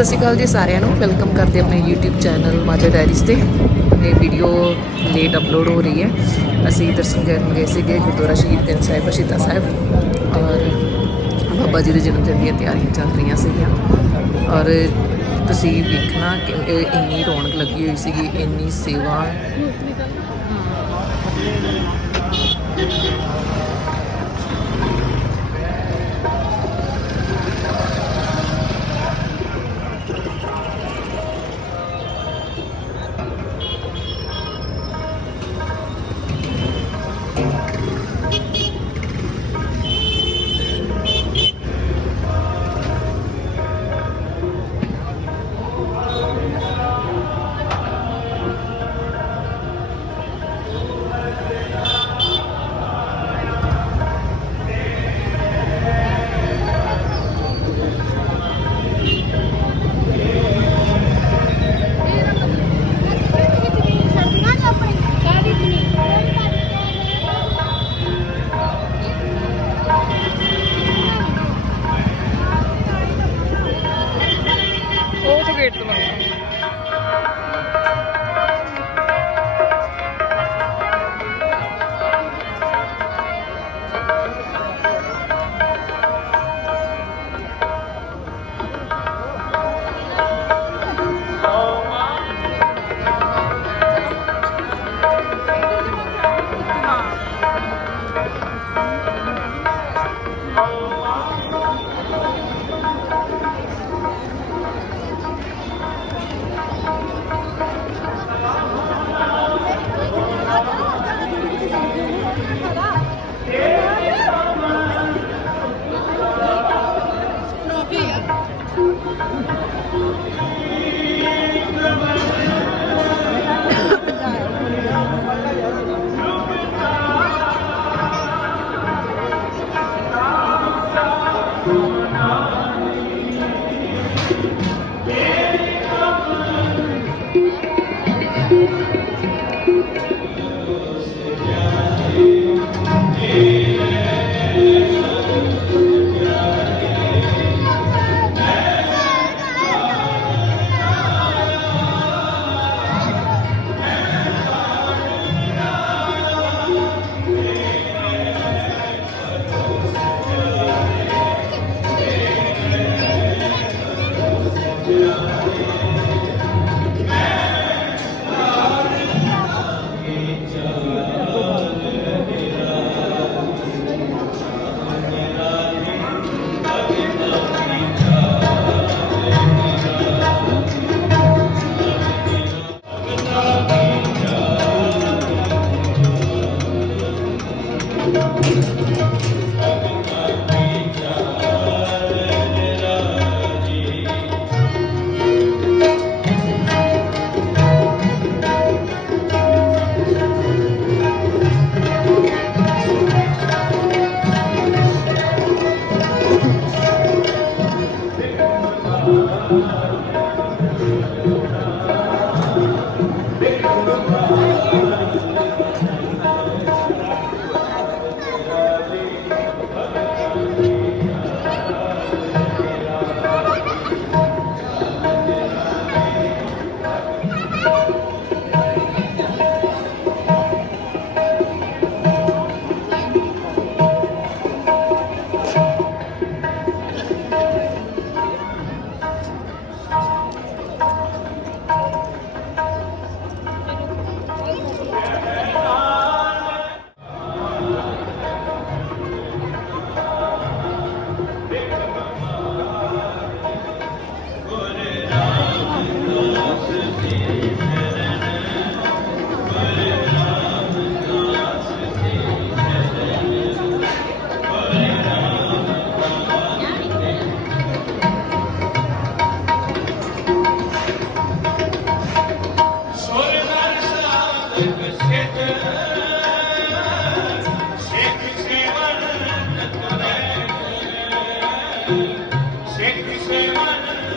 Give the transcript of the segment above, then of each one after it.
ਸਤਿ ਸ਼੍ਰੀ ਅਕਾਲ ਜੀ ਸਾਰਿਆਂ ਨੂੰ। ਵੈਲਕਮ ਕਰਦੇ ਆਪਣੇ YouTube ਚੈਨਲ ਮਾਜਾ ਡਾਇਰੀਜ਼ ਤੇ। ਇਹ ਵੀਡੀਓ ਲੇਟ ਅਪਲੋਡ ਹੋ ਰਹੀ ਹੈ। ਅਸੀਂ ਦਰਸ਼ਨ ਕਰਨ ਗਏ ਸੀਗੇ ਗੁਰਦੁਆਰਾ ਸ਼ਹੀਦ ਗੰਜ ਸਾਹਿਬ ਸ਼ਹੀਦਾਂ ਸਾਹਿਬ। ਔਰ ਬਾਬਾ ਜੀ ਦੇ ਜਨਮ ਦਿਨ ਦੀਆਂ ਤਿਆਰੀਆਂ ਚੱਲ ਰਹੀਆਂ ਸੀਗੀਆਂ। ਔਰ ਤੁਸੀਂ ਵੇਖਣਾ ਕਿ ਇੰਨੀ ਰੌਣਕ ਲੱਗੀ ਹੋਈ ਸੀਗੀ, ਇੰਨੀ ਸੇਵਾ। やった! Take me,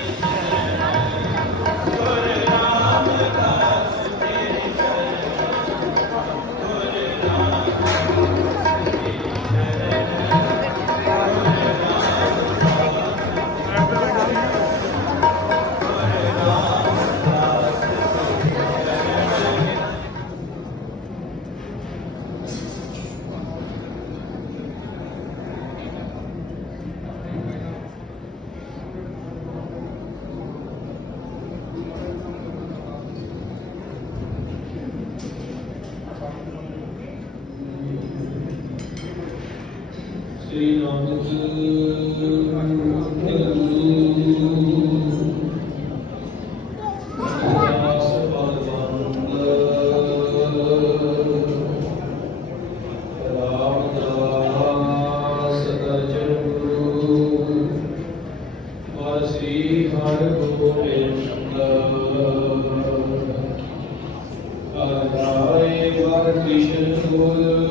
ਸ੍ਰੀ ਹਰਿ ਗੋਬਿੰਦ ਅਰਾਏ ਵਰ ਕ੍ਰਿਸ਼ਨ ਗੁਰ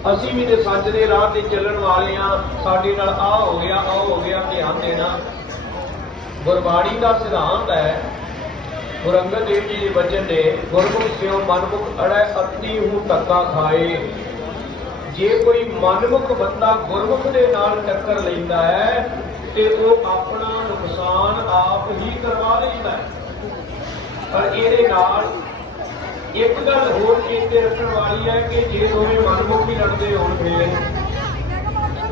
ਅਸੀਂ ਵੀ ਤੇ ਸੱਚ ਦੇ ਰਾਹ ਤੇ ਚੱਲਣ ਵਾਲੇ ਆ ਸਾਡੇ ਨਾਲ ਆ ਹੋ ਗਿਆ ਆ ਹੋ ਗਿਆ, ਧਿਆਨ ਦੇਣਾ। ਗੁਰਬਾਣੀ ਦਾ ਸਿਧਾਂਤ ਹੈ ਗੁਰੂ ਦੇਵ ਜੀ ਦੇ ਵਚਨ ਨੇ, ਗੁਰਮੁਖ ਸਿਓ ਮਨਮੁਖ ਅੜੈ ਅਤਨੀ ਹੂੰ ਧੱਕਾ ਖਾਏ। ਜੇ ਕੋਈ ਮਨਮੁਖ ਬੰਦਾ ਗੁਰਮੁਖ ਦੇ ਨਾਲ ਟੱਕਰ ਲੈਂਦਾ ਹੈ, ਤੇ ਉਹ ਆਪਣਾ ਨੁਕਸਾਨ ਆਪ ਹੀ ਕਰਵਾ ਲੈਂਦਾ ਹੈ। ਪਰ ਇਹਦੇ ਨਾਲ ਇੱਕ ਗੱਲ ਹੋਰ ਚੇਤੇ ਰੱਖਣ ਵਾਲੀ ਹੈ ਕਿ ਜੇ ਦੋਵੇਂ ਮਨਮੁਖ ਹੀ ਲੜਦੇ ਹੋਣ ਫੇਰ,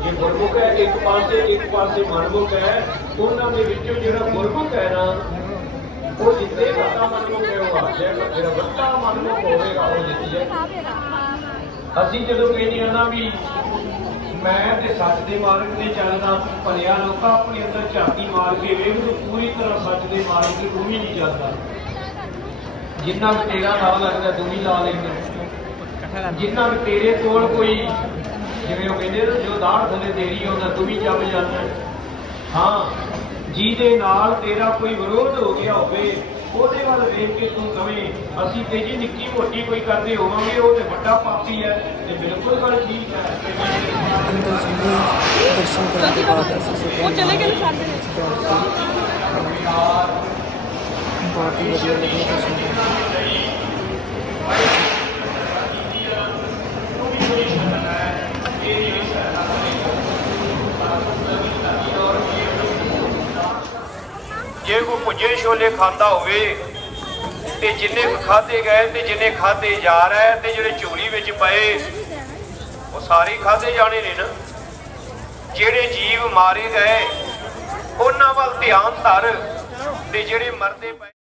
ਜੇ ਗੁਰਮੁਖ ਹੈ, ਇੱਕ ਪਾਸੇ ਇੱਕ ਪਾਸੇ ਮਨਮੁਖ ਹੈ, ਉਹਨਾਂ ਦੇ ਵਿੱਚੋਂ ਜਿਹੜਾ ਗੁਰਮੁਖ ਹੈ ਨਾ, ਉਹ ਜਿੱਤੇ ਵੱਡਾ ਮਨਮੁਖ ਹੈ ਜਿਹੜਾ ਵੱਡਾ ਮਨਮੁਖ ਹੋਵੇਗਾ, ਉਹ ਜਿੱਤ ਜਾਏਗਾ। ਅਸੀਂ ਜਦੋਂ ਕਹਿੰਦੇ ਆ ਨਾ ਵੀ ਮੈਂ ਤੇ ਸੱਚ ਦੇ ਮਾਰਗ ਤੇ ਚੱਲਦਾ, ਭਲਿਆ ਲੋਕਾਂ ਆਪਣੇ ਅੰਦਰ ਝਾਤੀ ਮਾਰ ਕੇ ਵੇਖ ਤੂੰ ਪੂਰੀ ਤਰ੍ਹਾਂ ਸੱਚ ਦੇ ਮਾਰਗ ਤੇ ਤੂੰ ਵੀ ਨਹੀਂ ਚੱਲਦਾ। ਜਿੰਨਾ ਕੁ ਤੇਰਾ ਨਾਂ ਲੱਗਦਾ ਤੂੰ ਵੀ ਲਾ ਲੈਂਦਾ ਜਿੰਨਾ ਕੁ ਤੇਰੇ ਕੋਲ ਕੋਈ ਜਿਵੇਂ ਉਹ ਕਹਿੰਦੇ ਨੇ ਜੋ ਦਾੜ ਥੱਲੇ ਤੇਰੀ ਆਉਂਦਾ ਤੂੰ ਵੀ ਚੱਬ ਜਾਂਦਾ। ਹਾਂ ਜਿਹਦੇ ਨਾਲ ਤੇਰਾ ਕੋਈ ਵਿਰੋਧ ਹੋ ਗਿਆ ਹੋਵੇ ਉਹਦੇ ਵੱਲ ਵੇਖ ਕੇ ਤੂੰ ਕਵੇਂ ਅਸੀਂ ਤੇ ਜੀ ਨਿੱਕੀ ਮੋਟੀ ਕੋਈ ਕਰਦੇ ਹੋਵਾਂਗੇ ਉਹ ਤੇ ਵੱਡਾ ਪਾਪੀ ਹੈ ਤੇ ਬਿਲਕੁਲ ਗੱਲ ਠੀਕ ਹੈ। ਦਰਸ਼ਨ ਕਰਨ ਦੇ ਬਾਅਦ ਅਸੀਂ ਸੋਚਿਆ ਉਹ ਚਲੇ ਗਏ ਸਾਡੇ ਵਿੱਚ ਬਹੁਤ ਹੀ ਵਧੀਆ ਲੱਗਿਆ ਜੇ ਕੋਈ ਭੁੱਜੇ ਛੋਲੇ ਖਾਂਦਾ ਹੋਵੇ ਤੇ ਜਿੰਨੇ ਕੁ ਖਾਦੇ ਗਏ ਤੇ ਜਿੰਨੇ ਖਾਦੇ ਜਾ ਰਹੇ ਤੇ ਜਿਹੜੇ ਝੋਲੀ ਵਿੱਚ ਪਏ, ਉਹ ਸਾਰੇ ਖਾਦੇ ਜਾਣੇ ਨੇ ਨਾ। ਜਿਹੜੇ ਜੀਵ ਮਾਰੇ ਗਏ, ਉਹਨਾਂ ਵੱਲ ਧਿਆਨ ਧਰ ਤੇ ਜਿਹੜੇ ਮਰਦੇ ਪਏ